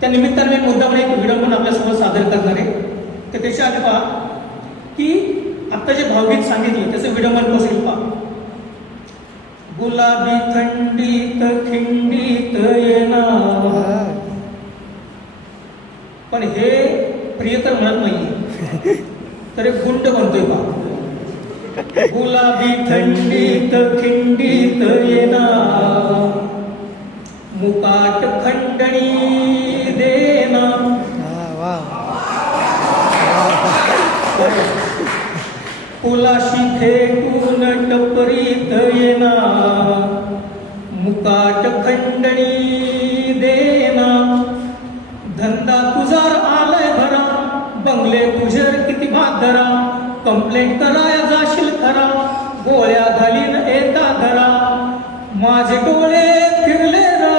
त्या निमित्ताने मी मुद्दाम एक विडंबन आपल्यासमोर सादर करणार आहे. तर त्याच्या आधी पहा की आत्ता जे भावगीत सांगितलं त्याचं विडंबन कसं पहा. गुलाबी थंडीत खिंडीत येणार. पण हे प्रियकर म्हणत नाहीये. तर एक गुंड म्हणतोय पहा. गुलाबी थंडीत खिंडीत येणार. मुकाट खंडणी. पुलाशी थेटून टपरीत येना मुकाट खंडणी देना. धंदा तुझार आलाय भरा बंगले तुझर किती भादरा कंप्लेंट कराया जाशील खरा गोळ्या घालीन येता धरा माझे डोळे फिरले र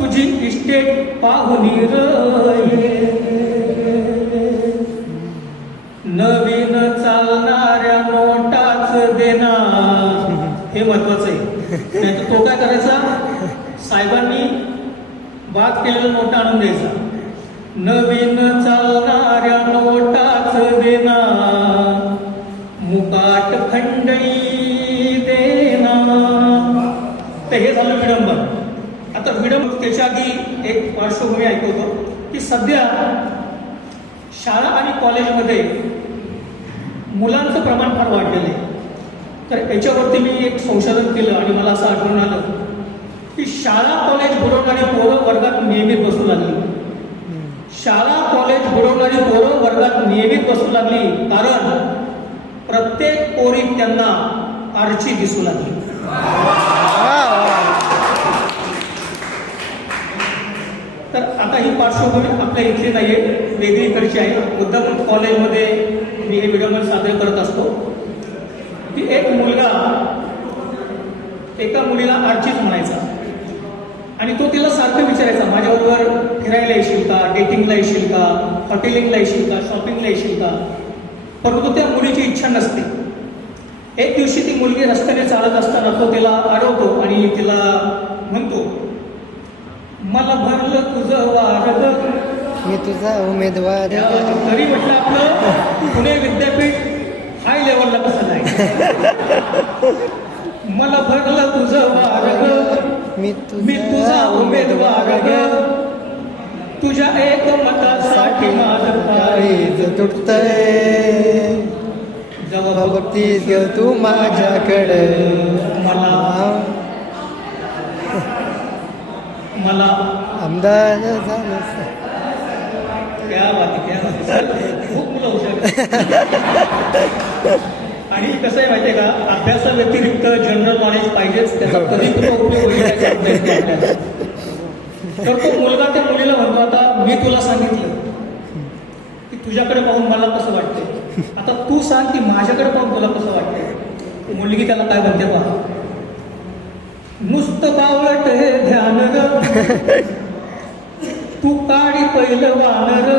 तुझी इस्टेट पाहुनी र. महत्वाचं आहे. नाही तर तो काय करायचा? साहेबांनी बाद केलेला नोटा आणून द्यायचा. नवीन चालणाऱ्या नोटाच देना मुकाट खंडणी देना. तर हे झालं विडंबन आता विडंब त्याच्या आधी एक पार्श्वभूमी ऐकवतो की सध्या शाळा आणि कॉलेजमध्ये मुलांचं प्रमाण फार वाढलेलं आहे. तर याच्यावरती मी एक संशोधन केलं आणि मला असं आठवण आलं की शाळा कॉलेज बुडवणारी पोरं वर्गात नियमित बसू लागली. शाळा कॉलेज बुडवणारी पोरं वर्गात नियमित बसू लागली कारण प्रत्येक पोरीत त्यांना आरची दिसू लागली. तर आता ही पार्श्वभूमी आपल्या इथली नाही आहे वेगळीकडची आहे. मुद्दाम कॉलेजमध्ये मी हे विडंबन सादर करत असतो. एक मुलगा एका मुलीला आरचीच म्हणायचा. आणि तो तिला सारखं विचारायचा माझ्याबरोबर फिरायला येशील का? डेटिंगला येशील का? हॉटेलिंगला येशील का? शॉपिंगला येशील का? परंतु त्या मुलीची इच्छा नसते. एक दिवशी ती मुलगी रस्त्याने चालत असताना तो तिला अडवतो आणि तिला म्हणतो मला भरलं तुझं वारग मी तुझा उमेदवार तरी म्हटलं आपलं पुणे विद्यापीठ हाय लेवलला कसं नाही मला भरलं तुझं वारग मी मी तुझा उमेदवार ग तुझ्या एक मतासाठी माझं काळीज तुटतय. जेव्हा बघतीस ग तू माझ्याकडे. मला. मला. आमदार झालं त्या बाती बाती. खूप मुलं हुशार. आणि कसं आहे माहितीये का? अभ्यासाव्यतिरिक्त जनरल नॉलेज पाहिजेच त्याचा कधी तो उपयोग होईल अभ्यास. तर तो मुलगा त्या मुलीला म्हणतो आता मी तुला सांगितलं की तुझ्याकडे पाहून मला कसं वाटतंय. आता तू सांग की माझ्याकडे पाहून तुला कसं वाटतंय. मुलगी त्याला काय म्हणते पहा? नुसतं बावळट हे ध्यान ग. तू काडी पहिलं वानर.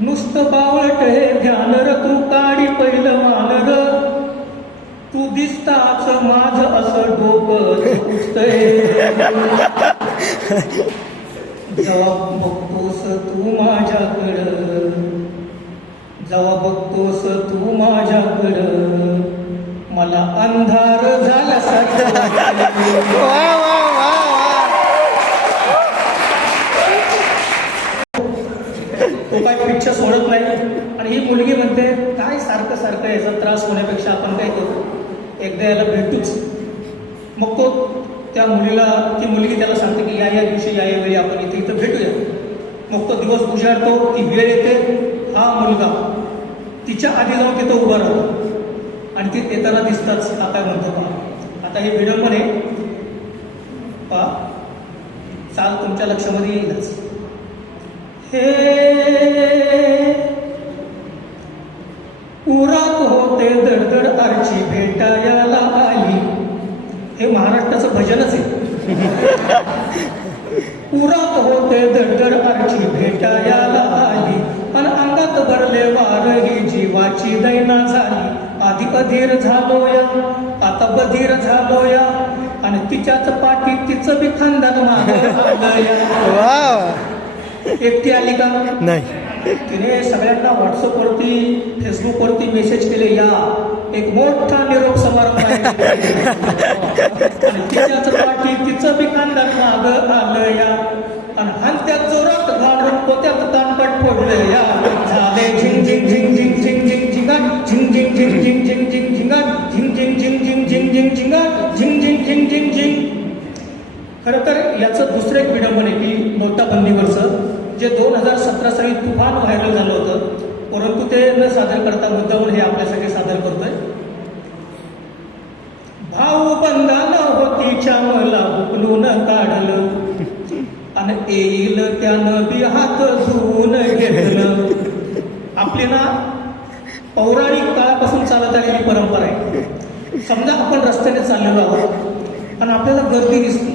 नुसतं बावळट हे ध्यान र तू काडी पहिलं वानर तू दिसताच माझ असं बघतोस तू माझ्याकडं जेव्हा बघतोस तू माझ्याकडं मला अंधार झाला वाटतंय. तो काय पिक्चर सोडत नाही. आणि ही मुलगी म्हणते काय सारखं सारखं याचा त्रास होण्यापेक्षा आपण काय करू? एकदा याला भेटूच. त्या मुलीला ती मुलगी त्याला सांगते की या या दिवशी या या वेळी आपण इथे इथं भेटूया. मग तो दिवस उजाडतो ती वेळ येते. हा मुलगा तिच्या आधी जाऊन तिथं उभा राहतो. आणि ती येताना दिसताच हा काय म्हणतो पहा आता हे विडंबन आहे पहा. चाल तुमच्या लक्षामध्ये येईलच. हे उरात होते दडदड आरची भेटायला. हे महाराष्ट्राचं भजनच आहे. उरात होते दडदड आरची भेटायला आली. पण अंगात भरले वार ही जीवाची दैना झाली. आधी अधीर झालोया आता बधीर झालोया. आणि तिच्याच पाठी तिचं बी खानदान मागं आलंया वा एकटी आली का? नाही. तिने सगळ्यांना व्हॉट्सअपवरती फेसबुकवरती मेसेज केले या एक मोठा निरोप समारंभ तिच्याच पाठी तिचं बी खानदार माग आलं या आणि हंत्यात जोरात घालून पोत्यात ताणपट फोडलं या झाले झिंग झिंग झिंग झिंग झिंग झिंग झिंगा झिंग झिंग झिंग झिंग झिंग झिंग झिंगा झिंग झिंग झिंग झिंग झिंग झिंग झिंगा झिंग झिंग झिंग झिंग झिंग खरं तर याचं दुसरं एक विडंबन आहे की नोटाबंदीवरचं जे दोन हजार सतरा साली तुफान व्हायरल झालं होतं परंतु ते न सादर करता मुद्दावर हे आपल्यासाठी सादर करतोय. भाऊ बंगाला होतीच्या मला हुकलून काढलं आणि येईल त्यानं बी हात धुवून घेतलं. आपली ना पौराणिक काळापासून चालत आलेली परंपरा आहे. समजा आपण रस्त्याने चाललेलो आहोत आणि आपल्याला गर्दी दिसते.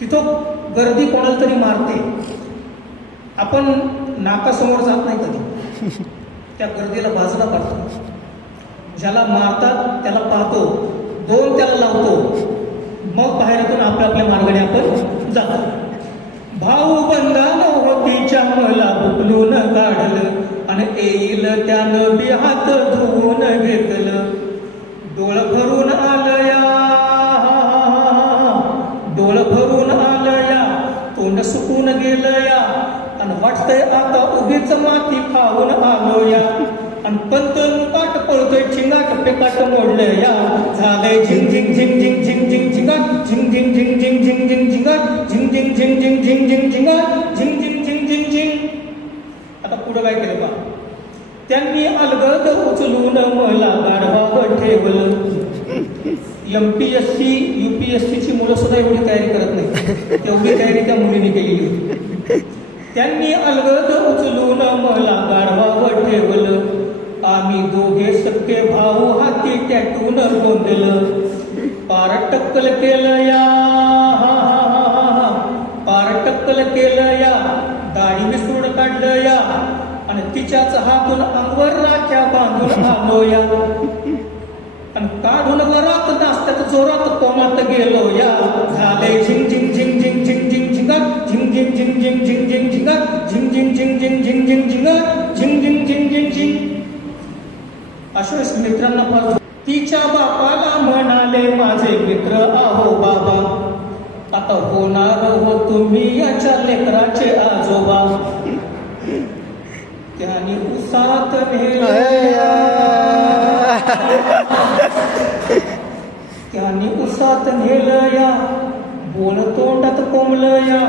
तिथं गर्दी कोणाला तरी मारते. आपण नाकासमोर जात नाही कधी. त्या गर्दीला बाजूला काढतो ज्याला मारतात त्याला पाहतो. दोन त्याला लावतो. मग बाहेरातून आपल्या आपल्या मार्गाने आपण जातो. भाऊ बंगाल होतीच्या मला बुकलून काढलं आणि येईल त्यानं बी हात धुवून घेतलं. डोळ भरून वाटतंय आता उभीच माती खाऊन आलो या आणि पंत मुकाट पळतोय चिंगाट पेकाट मोडलं या झालंय झिंग झिंग झिंग झिंग झिंग झिंग झिंगाट झिंग झिंग झिंग झिंग झिंग झिंग झिंगाट झिंग झिंग झिंग झिंग झिंग झिंग झिंगाट झिंग झिंग झिंग झिंग झिंग आता पुढं काय केलं बा त्यांनी अलगद उचलून मला गाढवावर ठेवलं M P S C U P S सीची मुलं सुद्धा एवढी तयारी करत नाही तेवढी तयारी त्या मुलीने केलेली होती त्यांनी अलगद उचलून मला गाढवावर ठेवलं. आम्ही दोघे सख्खे भाऊ हाती टॅटून गोंदलं. पार टक्कल केलं या पार टक्कल केलं या दाढी मिसळून काढलं या. आणि तिच्याच हातून अंगवर राख्या बांधून आलो या. आणि काढून घरात नाचत्यात जोरात कोमात गेलो या. झाले झिंग झिंग झिंग झिंग झिंग झिंग झिंग झिंग झिंग झिंग झिंग झिंग झिंग झिंग झिंग झिंग झिंग झिंग झिंग झिंग अशा वेळेस मित्रांना पाहतो तिच्या बापाला म्हणाले माझे मित्र आहो बाबा आता होणार हो तुम्ही याच्या लेकराचे आजोबा त्याने उसात नेल्या त्याने उसात नेलं या बोल तोंडात कोंबलं या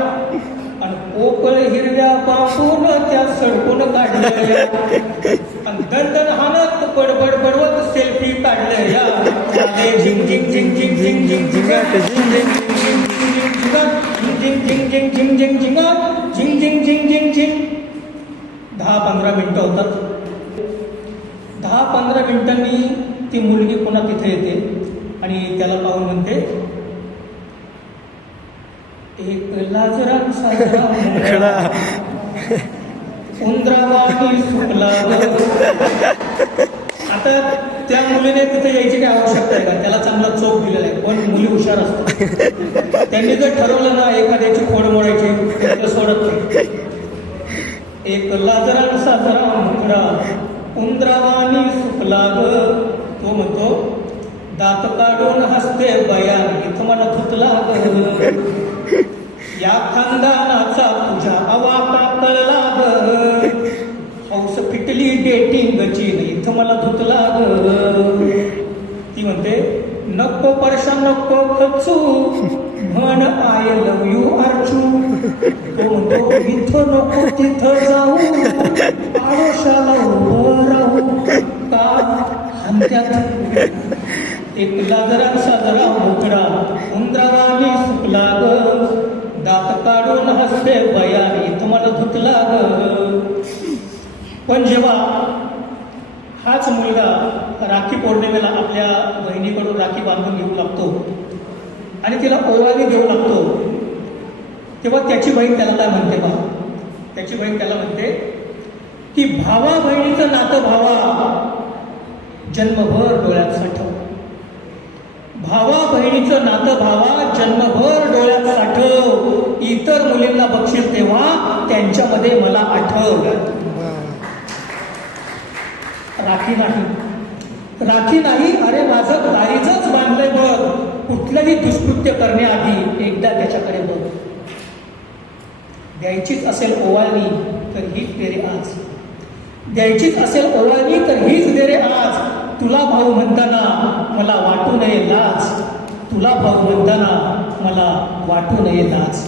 आणि पोकळ हिरव्या बापून त्या सडकून काढलं या आणि दंडन हाणत बडबड बडवत सेल्फी काढलं या झिंग झिंग झिंग झिंग झिंग झिंग झिंग झिंगाट झिंग झिंग झिंग झिंग झिंग झिंग झिंग झिंग झिंग झिंगाट झिंग झिंग झिंग झिंग झिंग दहा पंधरा मिनटं होतात दहा पंधरा मिनिटांनी ती मुलगी पुन्हा तिथे येते आणि त्याला पाहून म्हणते खडा. आता त्या मुलीने तिथे यायची काही आवश्यकता आहे का? त्याला चांगला चोप दिलेला आहे. पण मुली हुशार असतात. त्यांनी जर ठरवलं ना एखाद्याची खोड मोडायची सोडत नाही. एक लाजरा साजरा मुकडा उंदरावानी सुकला ग. तो म्हणतो दात काढून हसते बयान. इथं मला थुतला ग. या खानदानाचा तुझ्या अवाका कळला ग. पाऊस फिटली डेटिंगची इथं मला धुतला ग ती म्हणते नको परशा नको खचू. म्हण आय लव यू आरचू तो म्हणतो इथं नको तिथं जाऊ. आरोशाला उभं राहू. का? आमच्यात एक लाजरांचा काढून बयानी तुम्हाला धुतला ग पण जेव्हा हाच मुलगा राखी पौर्णिमेला आपल्या बहिणीकडून राखी बांधून घेऊ लागतो आणि तिला ओवाळी देऊ लागतो तेव्हा त्याची बहीण त्याला काय म्हणते बा? त्याची बहीण त्याला म्हणते की भावा बहिणीचं नातं भावा. जन्मभर डोळ्यात साठव. भावा बहिणीचं नातं भावा जन्मभर डोळ्यात साठव इतर मुलींना बघशील तेव्हा त्यांच्यामध्ये मला आठव. राखी नाही. राखी नाही अरे माझं दारीचंच बांधलंय बघ. कुठलंही दुष्कृत्य करण्याआधी एकदा त्याच्याकडे बघ. द्यायचीच असेल ओवाळणी तर हीच दे आज. द्यायचीच असेल ओवाळणी तर हीच दे आज. तुला भाऊ म्हणताना मला वाटू नये लाज. तुला भाऊ म्हणताना मला वाटू नये लाज.